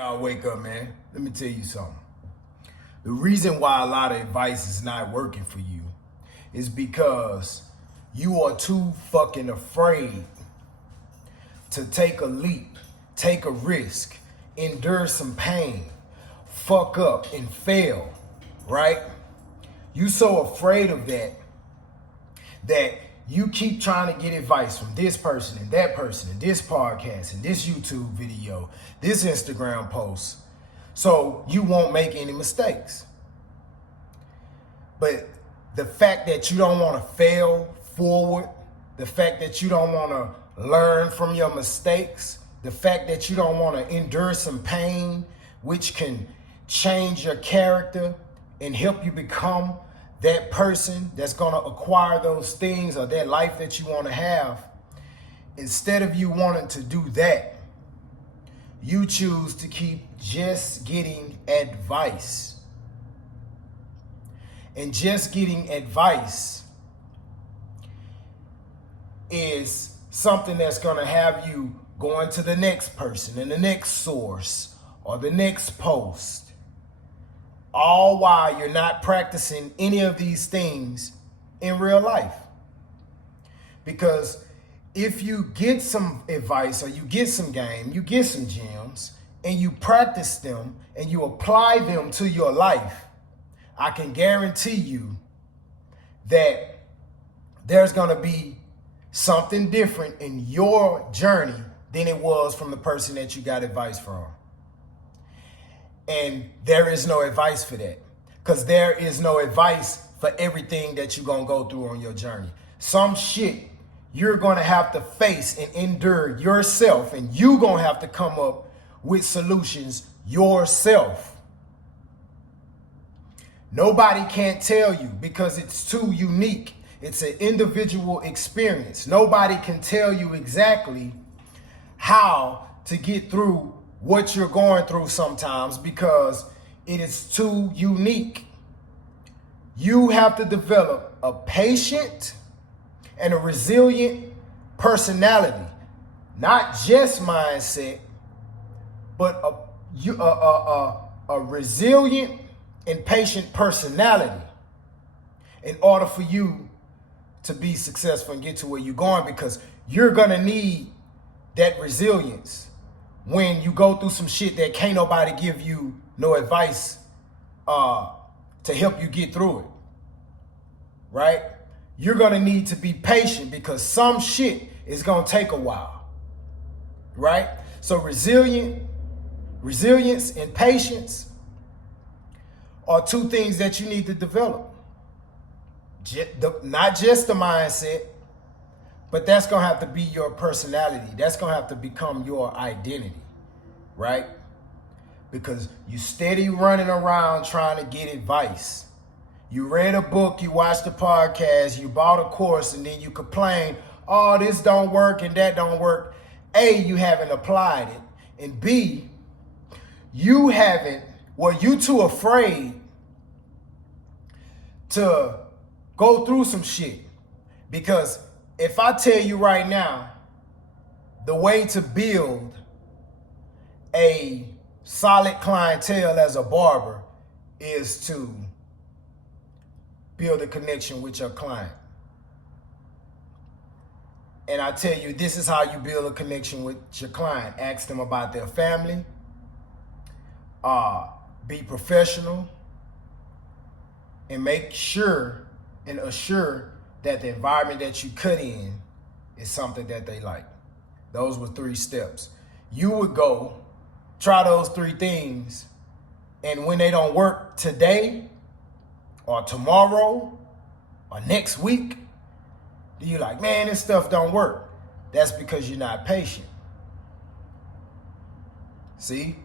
Y'all wake up, man. Let me tell you something. The reason why a lot of advice is not working for you is because you are too fucking afraid to take a leap, take a risk, endure some pain, fuck up and fail, right? You so afraid of that you keep trying to get advice from this person and that person and this podcast and this YouTube video, this Instagram post, so you won't make any mistakes. But the fact that you don't want to fail forward, the fact that you don't want to learn from your mistakes, the fact that you don't want to endure some pain, which can change your character and help you become that person that's going to acquire those things or that life that you want to have, instead of you wanting to do that, you choose to keep just getting advice. And just getting advice is something that's going to have you going to the next person and the next source or the next post, all while you're not practicing any of these things in real life. Because if you get some advice or you get some game, you get some gems, and you practice them and you apply them to your life, I can guarantee you that there's going to be something different in your journey than it was from the person that you got advice from. And there is no advice for that, because there is no advice for everything that you're going to go through on your journey. Some shit you're going to have to face and endure yourself, and you're going to have to come up with solutions yourself. Nobody can't tell you because it's too unique. It's an individual experience. Nobody can tell you exactly how to get through what you're going through sometimes because it is too unique. You have to develop a patient and a resilient personality, not just mindset, but a resilient and patient personality in order for you to be successful and get to where you're going, because you're going to need that resilience when you go through some shit that can't nobody give you no advice to help you get through it, right? You're going to need to be patient because some shit is going to take a while, right? So resilience and patience are two things that you need to develop. Not just the mindset, but that's going to have to be your personality. That's going to have to become your identity, right? Because you steady running around trying to get advice. You read a book, you watched a podcast, you bought a course, and then you complain, oh, this don't work and that don't work. A, you haven't applied it. And B, you too afraid to go through some shit. Because if I tell you right now, the way to build a solid clientele as a barber is to build a connection with your client. And I tell you, this is how you build a connection with your client. Ask them about their family. Be professional. And make sure and assure that the environment that you cut in is something that they like. Those were 3 steps. You would go try those 3 things, and when they don't work today or tomorrow or next week, you're like, man, this stuff don't work. That's because you're not patient. See?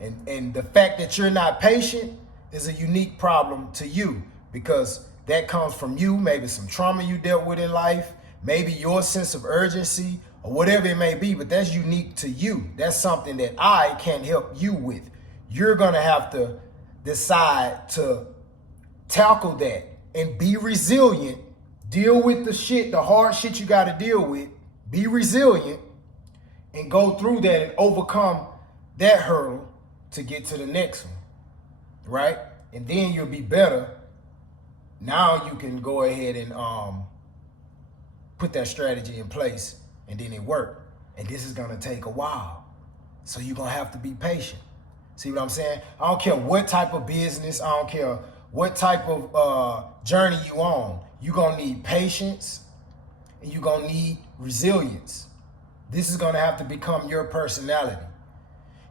And the fact that you're not patient is a unique problem to you, because that comes from you, maybe some trauma you dealt with in life, maybe your sense of urgency or whatever it may be, but that's unique to you. That's something that I can't help you with. You're going to have to decide to tackle that and be resilient, deal with the hard shit you got to deal with, be resilient and go through that and overcome that hurdle to get to the next one, right? And then you'll be better. Now you can go ahead and put that strategy in place, and then it worked. And this is gonna take a while. So you're gonna have to be patient. See what I'm saying? I don't care what type of business, I don't care what type of journey you on. You're gonna need patience and you're gonna need resilience. This is gonna have to become your personality.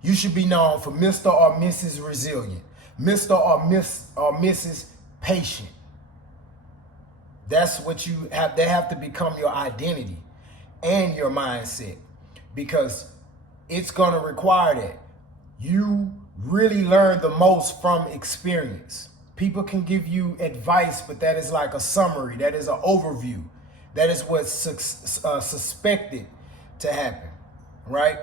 You should be known for Mr. or Mrs. Resilient, Mr. or Mrs. Patient. That's what you have. They have to become your identity and your mindset, because it's going to require that. You really learn the most from experience. People can give you advice, but that is like a summary. That is an overview. That is what's suspected to happen, right?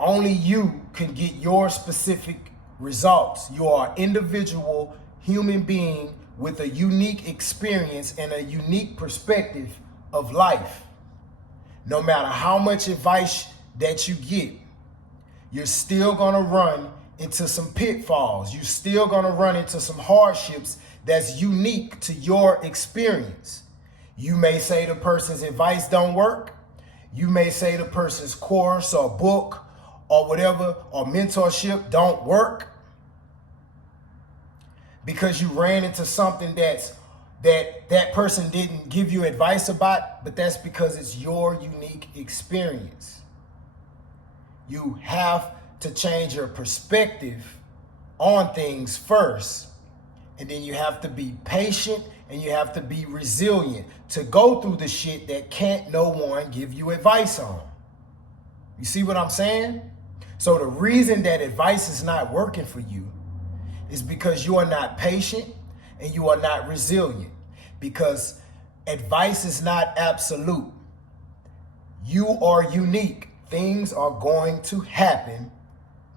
Only you can get your specific results. You are an individual human being with a unique experience and a unique perspective of life. No matter how much advice that you get, you're still gonna run into some pitfalls. You're still gonna run into some hardships that's unique to your experience. You may say the person's advice don't work. You may say the person's course or book or whatever or mentorship don't work, because you ran into something that person didn't give you advice about, but that's because it's your unique experience. You have to change your perspective on things first, and then you have to be patient and you have to be resilient to go through the shit that can't no one give you advice on. You see what I'm saying? So the reason that advice is not working for you is because you are not patient and you are not resilient, because advice is not absolute. You are unique. Things are going to happen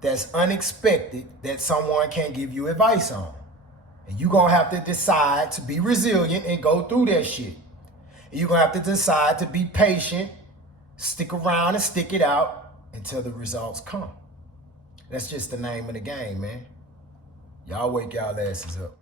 that's unexpected that someone can't give you advice on. And you're going to have to decide to be resilient and go through that shit. And you're going to have to decide to be patient, stick around and stick it out until the results come. That's just the name of the game, man. Y'all wake y'all asses up.